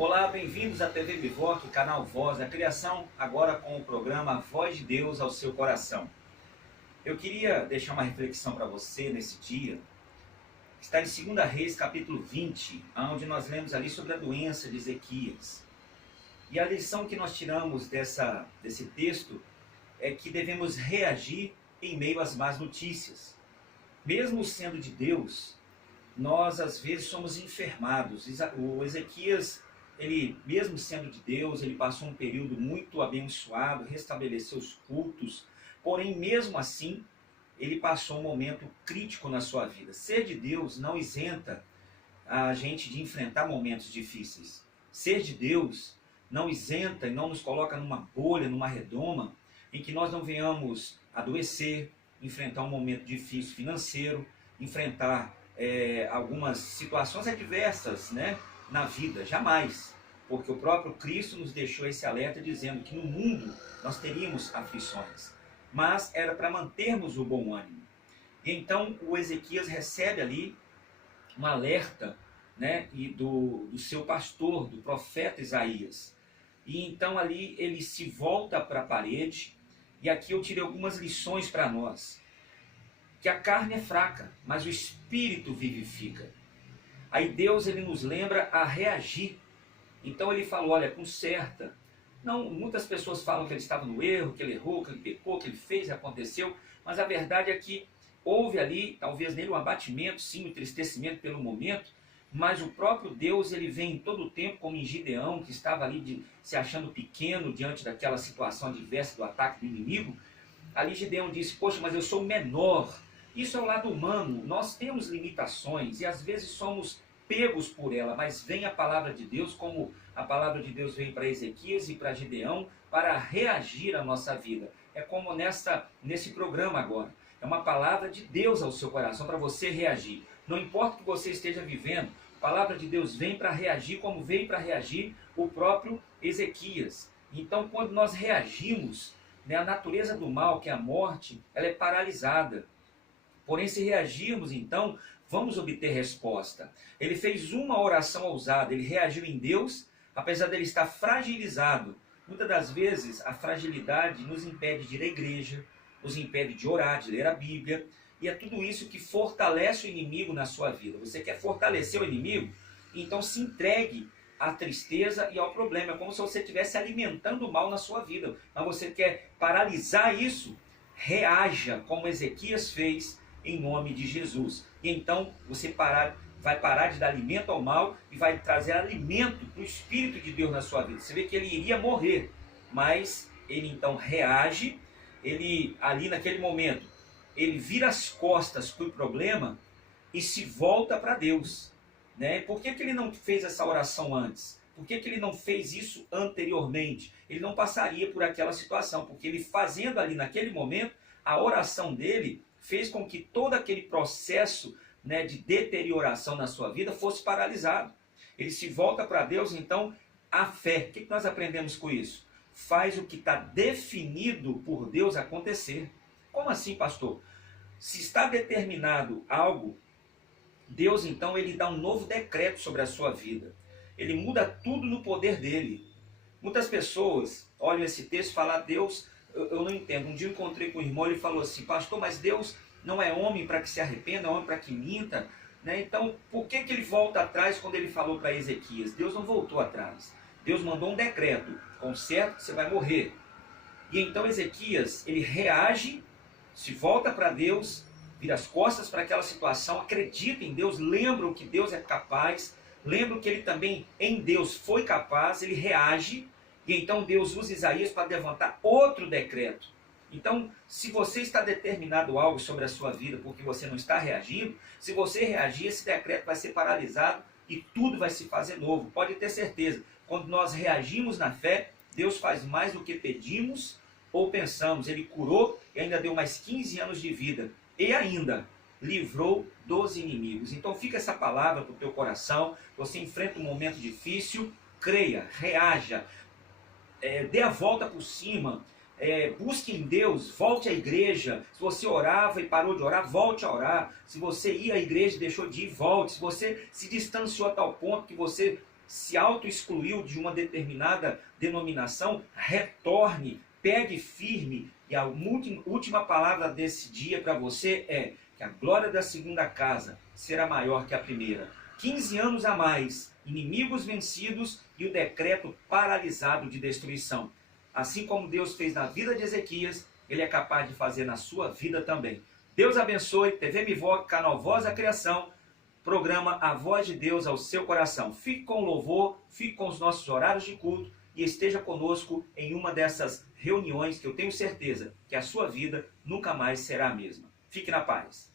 Olá, bem-vindos à TV Bivoc, canal Voz da Criação, agora com o programa Voz de Deus ao seu coração. Eu queria deixar uma reflexão para você nesse dia. Está em 2 Reis, capítulo 20, onde nós lemos ali sobre a doença de Ezequias. E a lição que nós tiramos desse texto é que devemos reagir em meio às más notícias. Mesmo sendo de Deus, nós às vezes somos enfermados. O Ezequias, ele mesmo sendo de Deus, ele passou um período muito abençoado, restabeleceu os cultos, porém mesmo assim, ele passou um momento crítico na sua vida. Ser de Deus não isenta a gente de enfrentar momentos difíceis. Ser de Deus não isenta e não nos coloca numa bolha, numa redoma, em que nós não venhamos adoecer, enfrentar um momento difícil financeiro, enfrentar algumas situações adversas, na vida, jamais. Porque o próprio Cristo nos deixou esse alerta dizendo que no mundo nós teríamos aflições, mas era para mantermos o bom ânimo. E então o Ezequias recebe ali um alerta, e do seu pastor, do profeta Isaías. E então ali ele se volta para a parede, e aqui eu tirei algumas lições para nós. Que a carne é fraca, mas o espírito vivifica. Aí Deus ele nos lembra a reagir. Então ele falou, olha, conserta. Não, muitas pessoas falam que ele estava no erro, que ele errou, que ele pecou, que ele fez e aconteceu, mas a verdade é que houve ali, talvez nele, um abatimento, sim, um entristecimento pelo momento, mas o próprio Deus ele vem em todo o tempo, como em Gideão, que estava ali se achando pequeno diante daquela situação adversa do ataque do inimigo. Ali Gideão disse, poxa, mas eu sou menor. Isso é o lado humano, nós temos limitações e às vezes somos pegos por ela, mas vem a palavra de Deus, como a palavra de Deus veio para Ezequias e para Gideão, para reagir à nossa vida. É como nesse programa agora, é uma palavra de Deus ao seu coração, para você reagir. Não importa o que você esteja vivendo, a palavra de Deus vem para reagir, como veio para reagir o próprio Ezequias. Então, quando nós reagimos, a natureza do mal, que é a morte, ela é paralisada. Porém, se reagirmos, então, vamos obter resposta. Ele fez uma oração ousada, ele reagiu em Deus, apesar dele estar fragilizado. Muitas das vezes, a fragilidade nos impede de ir à igreja, nos impede de orar, de ler a Bíblia, e é tudo isso que fortalece o inimigo na sua vida. Você quer fortalecer o inimigo? Então se entregue à tristeza e ao problema. É como se você estivesse alimentando o mal na sua vida. Mas você quer paralisar isso? Reaja como Ezequias fez, em nome de Jesus. E então você vai parar de dar alimento ao mal e vai trazer alimento para o Espírito de Deus na sua vida. Você vê que ele iria morrer, mas ele então reage, ele ali naquele momento, ele vira as costas para o problema e se volta para Deus. Por que ele não fez essa oração antes? Por que ele não fez isso anteriormente? Ele não passaria por aquela situação, porque ele fazendo ali naquele momento, a oração dele fez com que todo aquele processo de deterioração na sua vida fosse paralisado. Ele se volta para Deus, então a fé. O que nós aprendemos com isso? Faz o que está definido por Deus acontecer. Como assim, pastor? Se está determinado algo, Deus então ele dá um novo decreto sobre a sua vida. Ele muda tudo no poder dele. Muitas pessoas olham esse texto e falam, Deus, eu não entendo. Um dia eu encontrei com um irmão, ele falou assim, pastor, mas Deus não é homem para que se arrependa, é homem para que minta. Então, por que ele volta atrás quando ele falou para Ezequias? Deus não voltou atrás. Deus mandou um decreto, conserta que você vai morrer. E então Ezequias, ele reage, se volta para Deus, vira as costas para aquela situação, acredita em Deus, lembra que Deus é capaz, lembra que ele também em Deus foi capaz, ele reage, e então Deus usa Isaías para levantar outro decreto. Então, se você está determinado algo sobre a sua vida porque você não está reagindo, se você reagir, esse decreto vai ser paralisado e tudo vai se fazer novo. Pode ter certeza, quando nós reagimos na fé, Deus faz mais do que pedimos ou pensamos. Ele curou e ainda deu mais 15 anos de vida. E ainda livrou dos inimigos. Então fica essa palavra para o teu coração. Você enfrenta um momento difícil, creia, reaja, dê a volta por cima, busque em Deus, volte à igreja. Se você orava e parou de orar, volte a orar. Se você ia à igreja e deixou de ir, volte. Se você se distanciou a tal ponto que você se auto-excluiu de uma determinada denominação, retorne, pegue firme. E a última palavra desse dia para você é que a glória da segunda casa será maior que a primeira. 15 anos a mais, inimigos vencidos e o decreto paralisado de destruição. Assim como Deus fez na vida de Ezequias, Ele é capaz de fazer na sua vida também. Deus abençoe. TV Mivoc, canal Voz da Criação, programa A Voz de Deus ao seu coração. Fique com o louvor, fique com os nossos horários de culto e esteja conosco em uma dessas reuniões que eu tenho certeza que a sua vida nunca mais será a mesma. Fique na paz.